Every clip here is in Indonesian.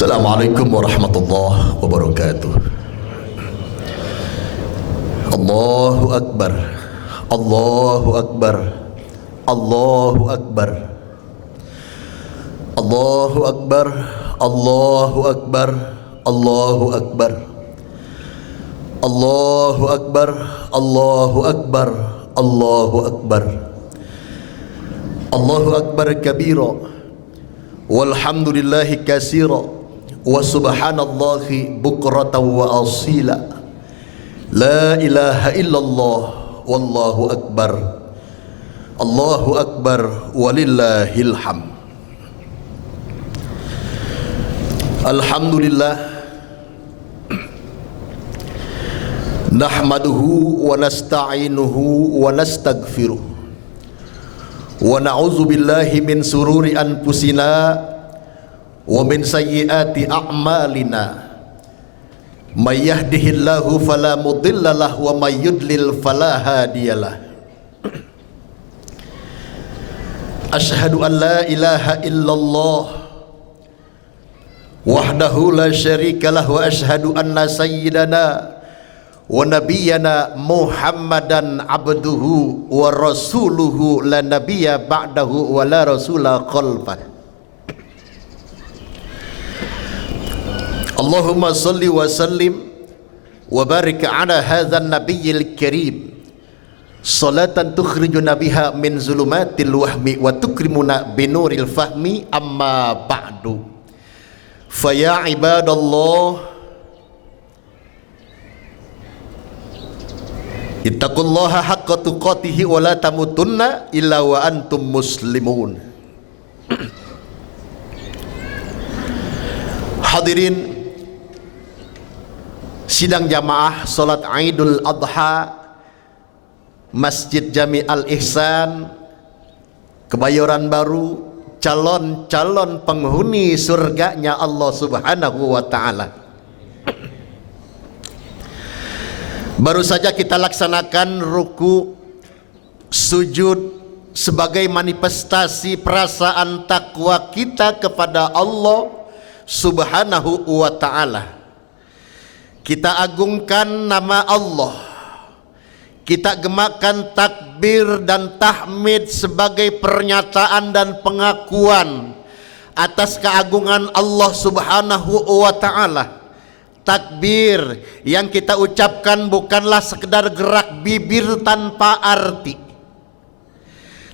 Assalamualaikum warahmatullahi wabarakatuh. Allahu Akbar, Allahu Akbar, Allahu Akbar, Allahu Akbar, Allahu Akbar, Allahu Akbar, Allahu Akbar, Allahu Akbar, Allahu Akbar, Allahu Akbar kabira, walhamdulillahi katsira, wa subhanallahi bukratan wa asila. La ilaha illallah wallahu akbar, Allahu akbar walillahil hamd. Alhamdulillah nahmaduhu wa nasta'inuhu wa nastaghfiruh wa na'udzu billahi min sururi anfusina wa min sayyiati a'malina. May yahdihillahu fala mudhillalah wa may yudlil fala hadiyalah. Asyhadu an la ilaha illallah wahdahu la syarikalah wa asyhadu anna sayyidana wa nabiyyana Muhammadan abduhu wa rasuluhu la nabiyya ba'dahu wa la rasula khalfah. Allahumma salli wa sallim wa barik ala hadzal nabiyil karim salatan tukhrijuna biha min zulumatil wahmi wa tukrimuna binuril fahmi, amma ba'du. Fa ya ibadallah ittaqullaha haqqa tuqatih wa la tamutunna illa wa antum muslimun. Hadirin sidang jamaah salat Idul Adha Masjid Jami Al-Ihsan Kebayoran Baru, calon-calon penghuni surganya Allah Subhanahu wa taala. Baru saja kita laksanakan ruku sujud sebagai manifestasi perasaan takwa kita kepada Allah Subhanahu wa taala. Kita agungkan nama Allah, kita gemakan takbir dan tahmid sebagai pernyataan dan pengakuan atas keagungan Allah Subhanahu wa taala. Takbir yang kita ucapkan bukanlah sekedar gerak bibir tanpa arti,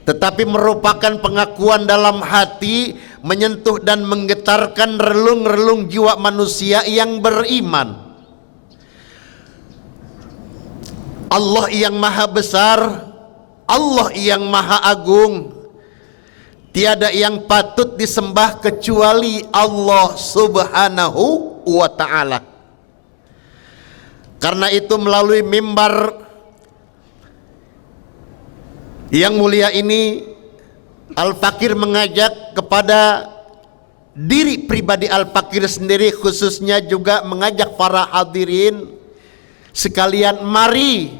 tetapi merupakan pengakuan dalam hati, menyentuh dan menggetarkan relung-relung jiwa manusia yang beriman. Allah yang maha besar, Allah yang maha agung, tiada yang patut disembah kecuali Allah Subhanahu wa ta'ala. Karena itu melalui mimbar yang mulia ini, Al-Fakir mengajak kepada diri pribadi Al-Fakir sendiri, khususnya juga mengajak para hadirin sekalian, mari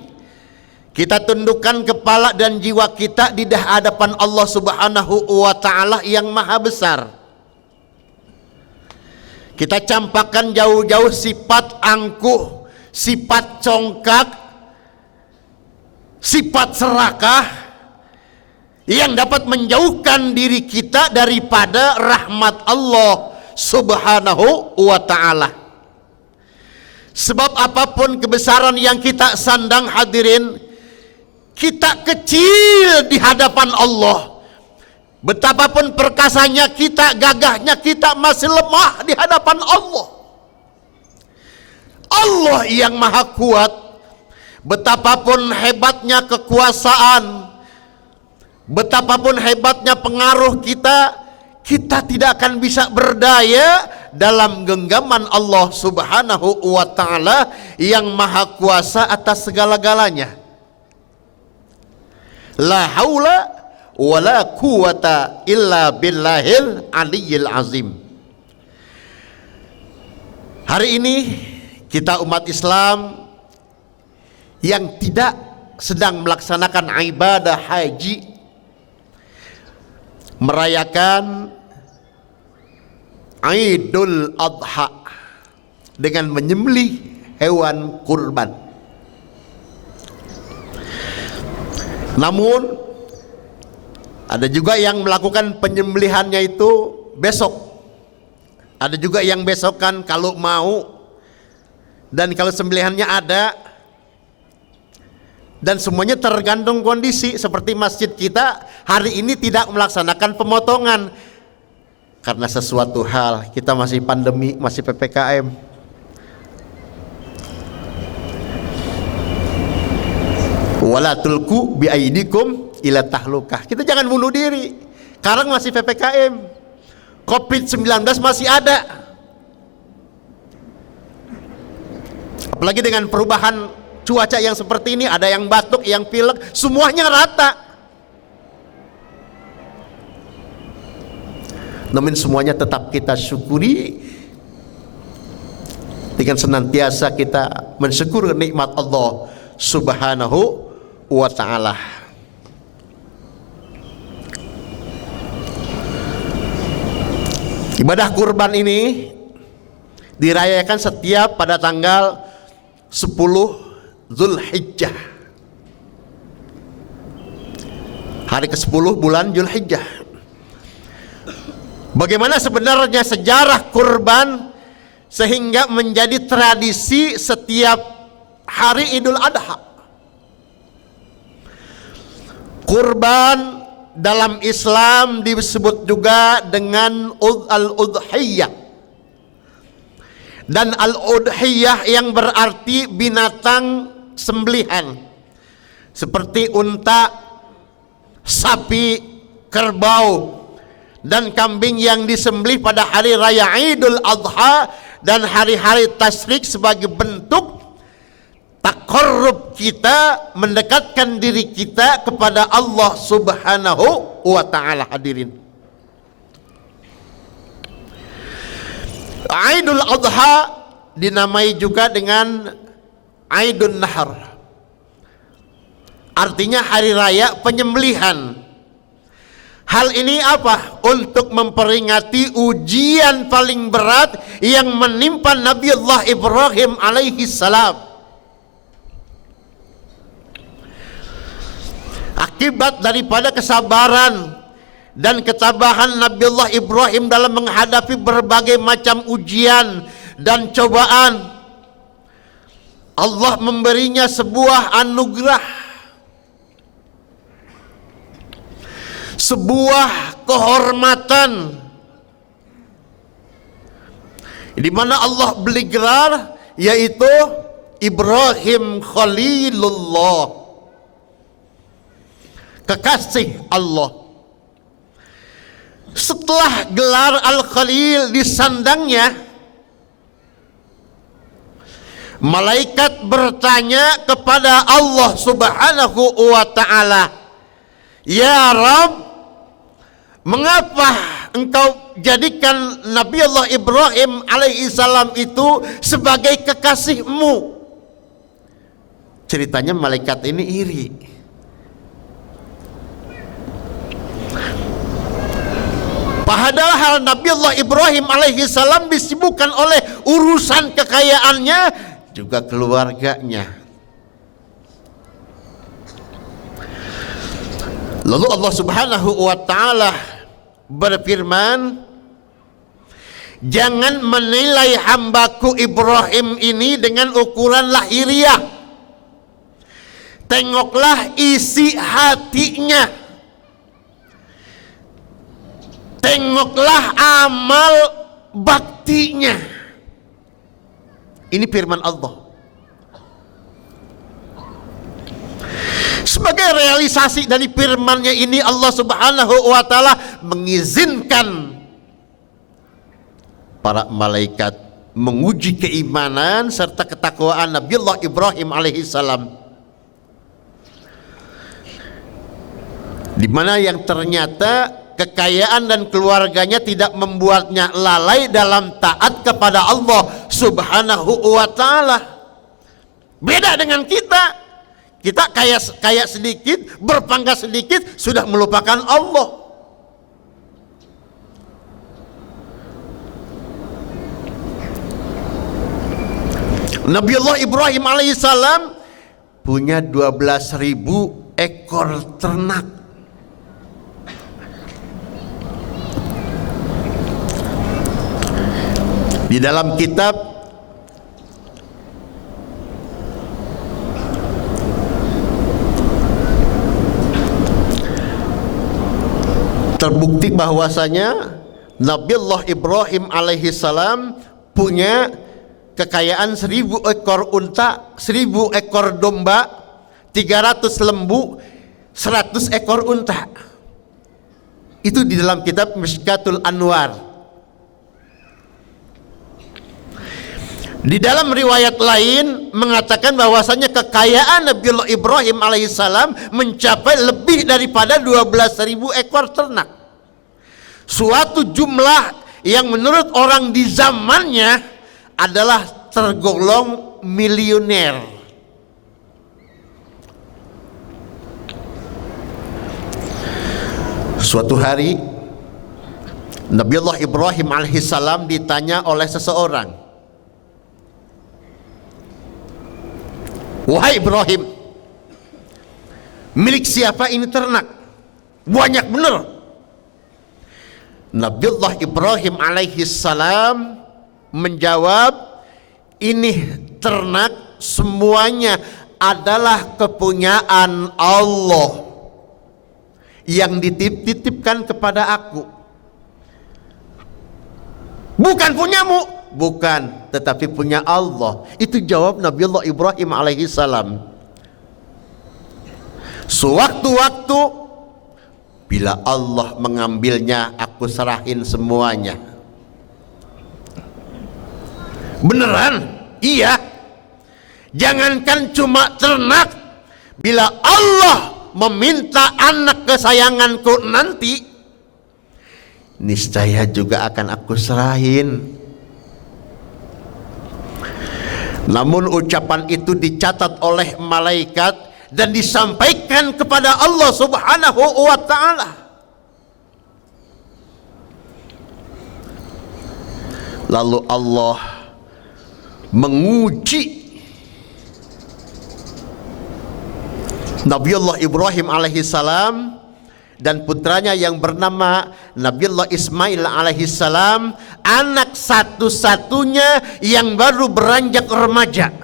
kita tundukkan kepala dan jiwa kita di hadapan Allah Subhanahu wa taala yang maha besar. Kita campakkan jauh-jauh sifat angkuh, sifat congkak, sifat serakah yang dapat menjauhkan diri kita daripada rahmat Allah Subhanahu wa taala. Sebab apapun kebesaran yang kita sandang hadirin, kita kecil di hadapan Allah. Betapapun perkasanya kita, gagahnya kita, masih lemah di hadapan Allah. Allah yang maha kuat, betapapun hebatnya kekuasaan, betapapun hebatnya pengaruh kita, kita tidak akan bisa berdaya dalam genggaman Allah Subhanahu wa ta'ala yang maha kuasa atas segala-galanya. La haula wa la quwata illa billahil aliyyil azim. Hari ini kita umat Islam yang tidak sedang melaksanakan ibadah haji merayakan Idul Adha dengan menyembelih hewan kurban. Namun ada juga yang melakukan penyembelihannya itu besok. Ada juga yang besokan kalau mau. Dan kalau sembelihannya ada. Dan semuanya tergantung kondisi. Seperti masjid kita hari ini tidak melaksanakan pemotongan karena sesuatu hal, kita masih pandemi, masih PPKM. Wala tulku biaidikum ila tahlukah. Kita jangan bunuh diri. Sekarang masih PPKM. Covid-19 masih ada. Apalagi dengan perubahan cuaca yang seperti ini, ada yang batuk, yang pilek, semuanya rata. Namun semuanya tetap kita syukuri dengan senantiasa kita mensyukur nikmat Allah Subhanahu wa ta'ala. Ibadah kurban ini dirayakan setiap pada tanggal 10 Zulhijjah, hari ke-10 bulan Zulhijjah. Bagaimana sebenarnya sejarah kurban sehingga menjadi tradisi setiap hari Idul Adha? Kurban dalam Islam disebut juga dengan al-udhiyah. Dan al-udhiyah yang berarti binatang sembelihan, seperti unta, sapi, kerbau, dan kambing yang disembelih pada hari raya Idul Adha dan hari-hari tasyrik sebagai bentuk taqarrub kita, mendekatkan diri kita kepada Allah Subhanahu wa ta'ala. Hadirin, Idul Adha dinamai juga dengan Idul Nahar, artinya hari raya penyembelihan. Hal ini apa? Untuk memperingati ujian paling berat yang menimpa Nabiullah Ibrahim alaihi salam. Akibat daripada kesabaran dan ketabahan Nabiullah Ibrahim dalam menghadapi berbagai macam ujian dan cobaan, Allah memberinya sebuah anugerah, sebuah kehormatan, di mana Allah beri gelar yaitu Ibrahim Khalilullah, kekasih Allah. Setelah gelar Al-Khalil disandangnya, malaikat bertanya kepada Allah Subhanahu wa ta'ala, "Ya Rabb, mengapa engkau jadikan Nabi Allah Ibrahim alaihi salam itu sebagai kekasihmu?" Ceritanya malaikat ini iri. Padahal Nabi Allah Ibrahim alaihi salam disibukkan oleh urusan kekayaannya, juga keluarganya. Lalu Allah Subhanahu wa ta'ala berfirman, "Jangan menilai hambaku Ibrahim ini dengan ukuran lahiriah. Tengoklah isi hatinya. Tengoklah amal baktinya." Ini firman Allah. Sebagai realisasi dari firman-Nya ini, Allah Subhanahu wa ta'ala mengizinkan para malaikat menguji keimanan serta ketakwaan Nabiullah Ibrahim alaihi salam, di mana yang ternyata kekayaan dan keluarganya tidak membuatnya lalai dalam taat kepada Allah Subhanahu wa ta'ala. Beda dengan kita. Kita kaya sedikit, berpangkat sedikit, sudah melupakan Allah. Nabiullah Ibrahim alaihissalam punya 12.000 ekor ternak. Di dalam kitab terbukti bahwasanya Nabiullah Ibrahim alaihissalam punya kekayaan 1.000 ekor unta, 1.000 ekor domba, 300 lembu, 100 ekor unta. Itu di dalam kitab Mishkatul Anwar. Di dalam riwayat lain mengatakan bahwasanya kekayaan Nabiullah Ibrahim alaihissalam mencapai lebih daripada 12.000 ekor ternak. Suatu jumlah yang menurut orang di zamannya adalah tergolong miliuner. Suatu hari Nabiullah Ibrahim alaihissalam ditanya oleh seseorang, "Wahai Ibrahim, milik siapa ini ternak? Banyak benar." Nabiullah Ibrahim alaihissalam menjawab, "Ini ternak semuanya adalah kepunyaan Allah yang dititipkan kepada aku. Bukan punyamu." "Bukan, tetapi punya Allah." Itu jawab Nabiullah Ibrahim alaihissalam. Sewaktu-waktu bila Allah mengambilnya, aku serahin semuanya. Beneran? Iya. Jangankan cuma ternak, bila Allah meminta anak kesayanganku nanti, niscaya juga akan aku serahin. Namun ucapan itu dicatat oleh malaikat dan disampaikan kepada Allah Subhanahu wa ta'ala. Lalu Allah menguji Nabiullah Ibrahim alaihissalam dan putranya yang bernama Nabiullah Ismail alaihissalam, anak satu-satunya yang baru beranjak remaja.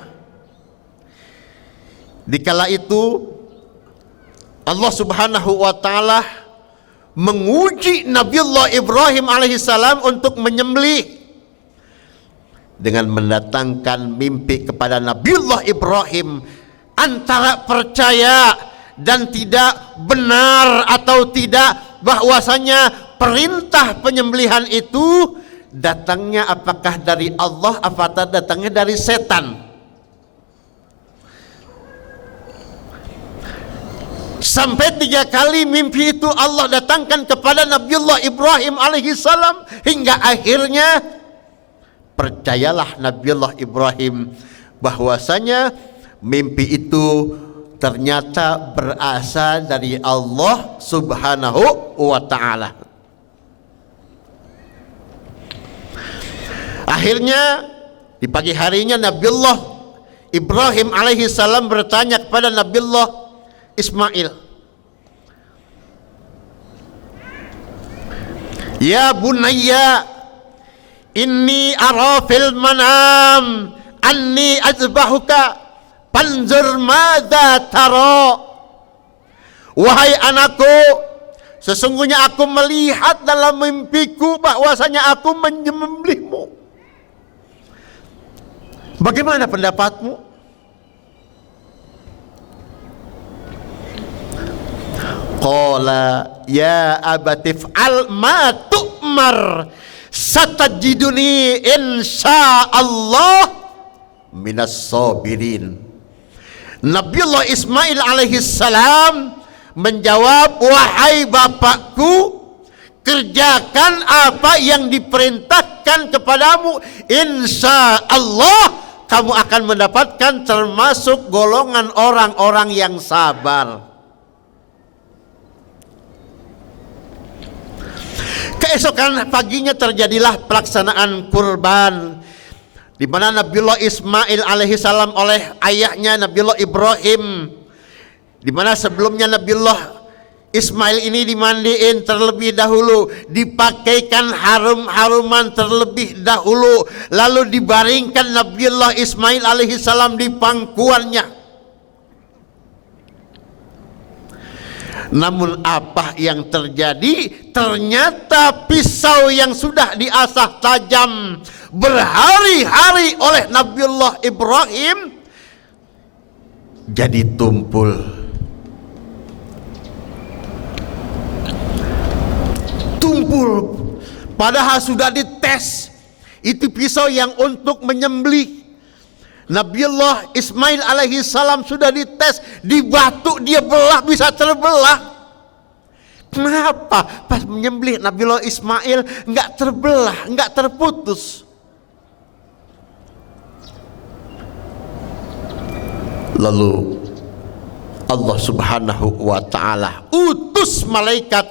Dikala itu Allah Subhanahu wa ta'ala menguji Nabiullah Ibrahim alaihissalam untuk menyembelih dengan mendatangkan mimpi kepada Nabiullah Ibrahim antara percaya dan tidak benar atau tidak, bahwasanya perintah penyembelihan itu datangnya apakah dari Allah atau datangnya dari setan. Sampai 3 kali mimpi itu Allah datangkan kepada Nabiullah Ibrahim alaihissalam, hingga akhirnya percayalah Nabiullah Ibrahim bahwasanya mimpi itu ternyata berasal dari Allah Subhanahu wa ta'ala. Akhirnya di pagi harinya Nabiullah Ibrahim alaihissalam bertanya kepada Nabiullah Ismail, "Ya bunayya, inni ara fil manam anni azbahuka, panzur madza tara." Wahai anakku, sesungguhnya aku melihat dalam mimpiku bahwasanya aku menyembelihmu. Bagaimana pendapatmu? Qala ya abatif al ma tu'mar satajiduni insyaallah minas sabirin. Nabiullah Ismail alaihissalam menjawab, "Wahai bapakku, kerjakan apa yang diperintahkan kepadamu, insyaallah kamu akan mendapatkan termasuk golongan orang-orang yang sabar." Keesokan paginya terjadilah pelaksanaan kurban. di mana Nabiullah Ismail alaihi salam oleh ayahnya Nabiullah Ibrahim, di mana sebelumnya Nabiullah Ismail ini dimandiin terlebih dahulu, dipakaikan harum-haruman terlebih dahulu, lalu dibaringkan Nabiullah Ismail alaihi salam di pangkuannya. Namun apa yang terjadi? Ternyata pisau yang sudah diasah tajam berhari-hari oleh Nabiullah Ibrahim jadi tumpul. Tumpul. Padahal sudah dites. Itu pisau yang untuk menyembelih. Nabiullah Ismail alaihi salam sudah dites, di batu dia belah bisa terbelah. Kenapa pas menyembelih Nabiullah Ismail enggak terbelah, enggak terputus? Lalu Allah Subhanahu wa taala utus malaikat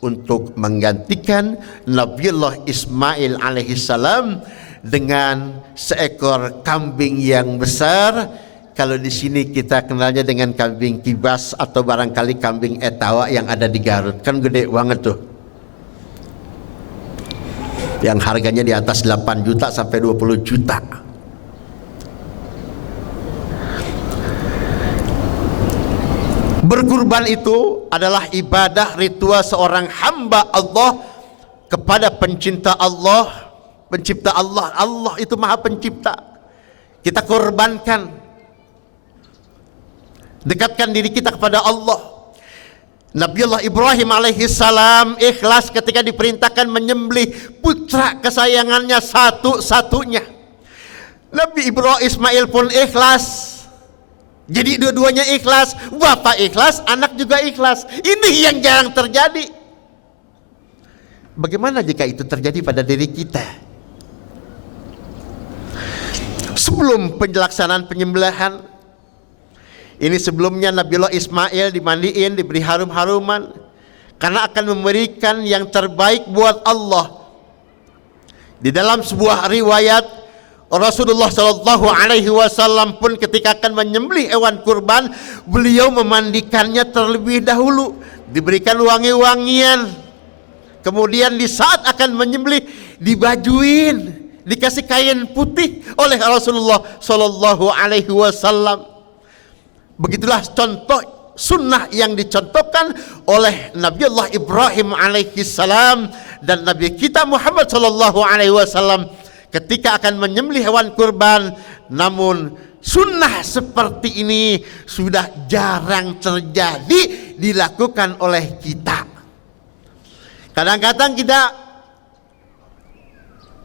untuk menggantikan Nabiullah Ismail alaihi salam dengan seekor kambing yang besar. Kalau di sini kita kenalnya dengan kambing kibas atau barangkali kambing etawa yang ada di Garut, kan gede banget tuh. Yang harganya di atas 8 juta sampai 20 juta. Berkurban itu adalah ibadah ritual seorang hamba Allah kepada pencinta Allah, pencipta Allah. Allah itu maha pencipta. Kita korbankan, dekatkan diri kita kepada Allah. Nabiullah Ibrahim alaihi salam ikhlas ketika diperintahkan menyembelih putra kesayangannya satu-satunya. Nabi Ibrahim Ismail pun ikhlas. Jadi dua-duanya ikhlas, bapak ikhlas, anak juga ikhlas. Ini yang jarang terjadi. Bagaimana jika itu terjadi pada diri kita? Sebelum pelaksanaan penyembelihan, ini sebelumnya Nabiullah Ismail dimandiin, diberi harum-haruman, karena akan memberikan yang terbaik buat Allah. Di dalam sebuah riwayat, Rasulullah Shallallahu Alaihi Wasallam pun ketika akan menyembelih hewan kurban, beliau memandikannya terlebih dahulu, diberikan wangi-wangian. Kemudian di saat akan menyembelih dibajuin, dikasih kain putih oleh Rasulullah Shallallahu Alaihi Wasallam. Begitulah contoh sunnah yang dicontohkan oleh Nabiullah Ibrahim alaihi salam dan Nabi kita Muhammad Shallallahu Alaihi Wasallam ketika akan menyembelih hewan kurban. Namun sunnah seperti ini sudah jarang terjadi dilakukan oleh kita. Kadang-kadang kita,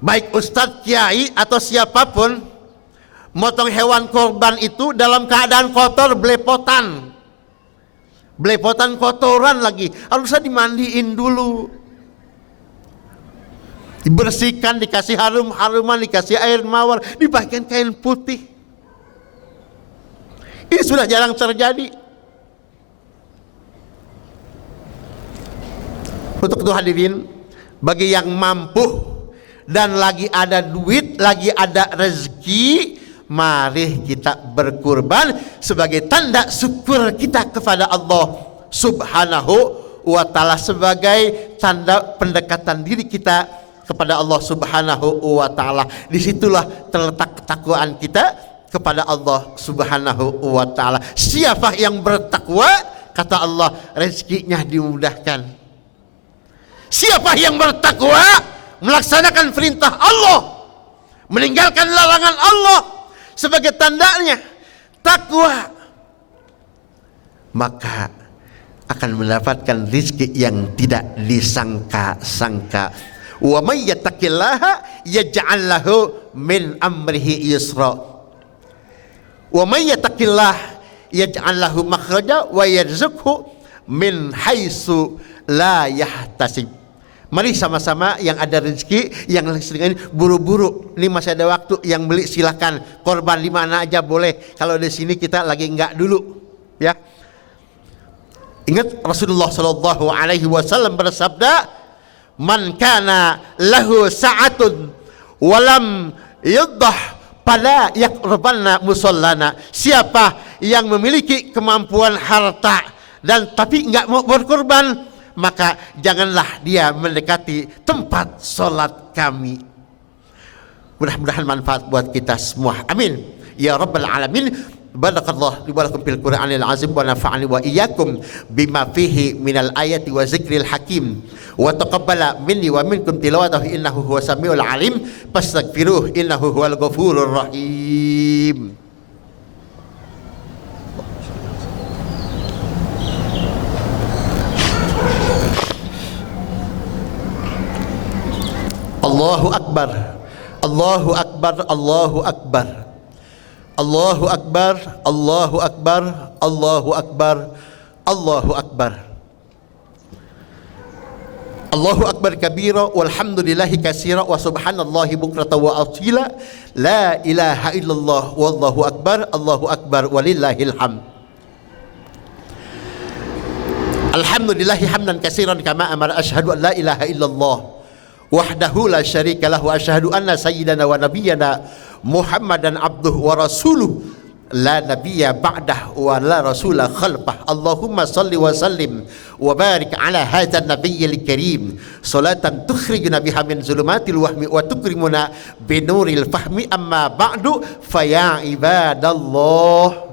baik ustadz, kiai atau siapapun, motong hewan kurban itu dalam keadaan kotor, belepotan kotoran lagi, harusnya dimandiin dulu, dibersihkan, dikasih harum-haruman, dikasih air mawar, dipakai kain putih. Ini sudah jarang terjadi. Untuk itu hadirin, bagi yang mampu dan lagi ada duit, lagi ada rezeki, mari kita berkurban sebagai tanda syukur kita kepada Allah Subhanahu wa ta'ala, sebagai tanda pendekatan diri kita kepada Allah Subhanahu wa ta'ala. Disitulah terletak ketakwaan kita kepada Allah Subhanahu wa ta'ala. Siapa yang bertakwa, kata Allah, rezekinya dimudahkan. Siapa yang bertakwa, melaksanakan perintah Allah, meninggalkan larangan Allah sebagai tandanya takwa, maka akan mendapatkan rezeki yang tidak disangka-sangka. Wa may yattaqillaha yaj'al lahu min amrihi yusra. Wa may yattaqillaha yaj'al lahu makhraja wa yarzuqhu min haitsu la yahtasib. Mari sama-sama yang ada rezeki, yang sering buru-buru, ini masih ada waktu, yang beli silakan, korban di mana aja boleh. Kalau di sini kita lagi enggak dulu, ya. Ingat Rasulullah Shallallahu Alaihi Wasallam bersabda, "Man kana lahu sa'atun walam yuddah pada yaqrabanna musallana. Siapa yang memiliki kemampuan harta dan tapi enggak mau berkorban, maka janganlah dia mendekati tempat solat kami. Mudah-mudahan manfaat buat kita semua. Amin ya rabbal alamin. Barakallahu li wa lakum fil Qur'anil azim wa nafa'ani wa iyyakum bima fihi minal ayati wa zikril hakim wa taqabbala minni wa minkum tilawatahu innahu huwas samiul alim fastaghfiruh innahu huwal ghafurur rahim. Allahu akbar, Allahu akbar, Allahu akbar, Allahu akbar, Allahu akbar, Allahu akbar, Allahu akbar. Allahu akbar kabira walhamdulillahi katsira wa subhanallahi bukratan wa asila. La ilaha illallah wallahu akbar, Allahu akbar walillahil hamd. Alhamdulillahi hamdan katsiran kama amara, asyhadu an la ilaha illallah wahdahu la syarika lahu, asyhadu anna sayyidana wa nabiyyana Muhammadan abduhu wa rasuluh la nabiyya ba'dah wa la rasula khalfah. Allahumma salli wa sallim wa barik ala hadzal nabiyyil karim salatan tukhrijuna biha min zulumatil wahmi wa tukrimuna binuril fahmi. Amma ba'du fa ya ibadallah,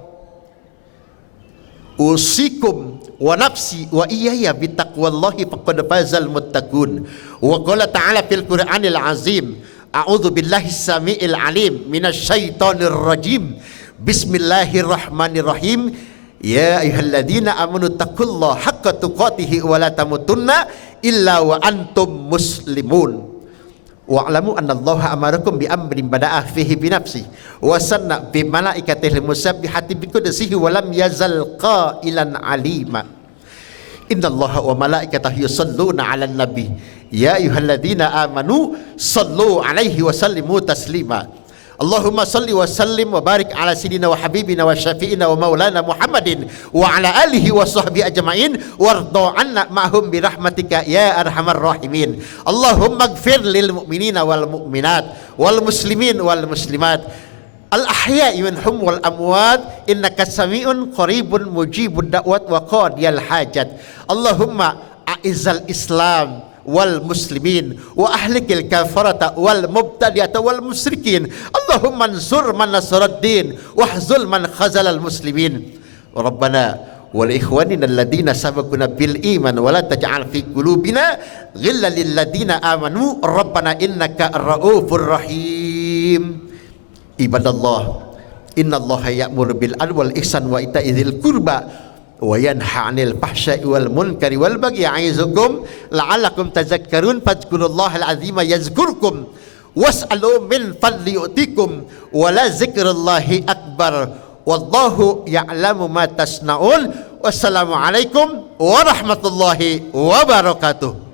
usikum wa nafsi wa iyaya bitaqwallahi faqad fazal muttaqun. Wa qala ta'ala fil Qur'anil azim, a'udzu billahi samiil alim minasyaitonir rajim. Bismillahirrahmanirrahim. Ya ayyuhalladzina amanu taqullaha haqqa tuqatih wa la tamutunna illa wa antum muslimun. Wa'lamu annallaha amarakum bi amrin bada'a fihi bi nafsi wa sanna bi malaikatihi musabbihati bi qudsihi wa lam yazal qailan alima. Innallaha wa malaikatahu yusalluna 'alan nabi ya ayyuhalladzina amanu sallu 'alaihi wa sallimu taslima. Allahumma salli wa sallim wa barik ala sayyidina wa habibina wa syafi'ina wa maulana Muhammadin wa ala alihi wa sahbihi ajma'in warda 'anna ma'hum bi rahmatika ya arhamar rahimin. Allahumma ighfir lil mu'minina wal mu'minat wal muslimin wal muslimat al ahya'i minhum wal amwat innaka sami'un qaribun mujibud da'wat wa qadiyal hajat. Allahumma a'izzal islam wal muslimin wa ahlikil kafarata wal mubtadi'ata wal musyrikin. Allahumma ansur man nasaraddin wahzul man khazalal muslimin. Rabbana wa li ikhwanina alladhina sabaquna bil iman wa la taj'al fi qulubina ghillan lil ladzina amanu rabbana innaka ar-raufur rahim. Ibadallah, innallaha ya'muru bil adli wal ihsan wa ita'i dzil qurba wa yanha 'anil fahsya'i wal munkari wal bagyi ya'izukum la'allakum tadhakkarun. Fadhkurullahal 'azima yazkurkum was'alu min fadli yu'tikum wa la dzikrullahi akbar wallahu ya'lamu ma tasna'un. Wassalamu alaikum warahmatullahi wabarakatuh.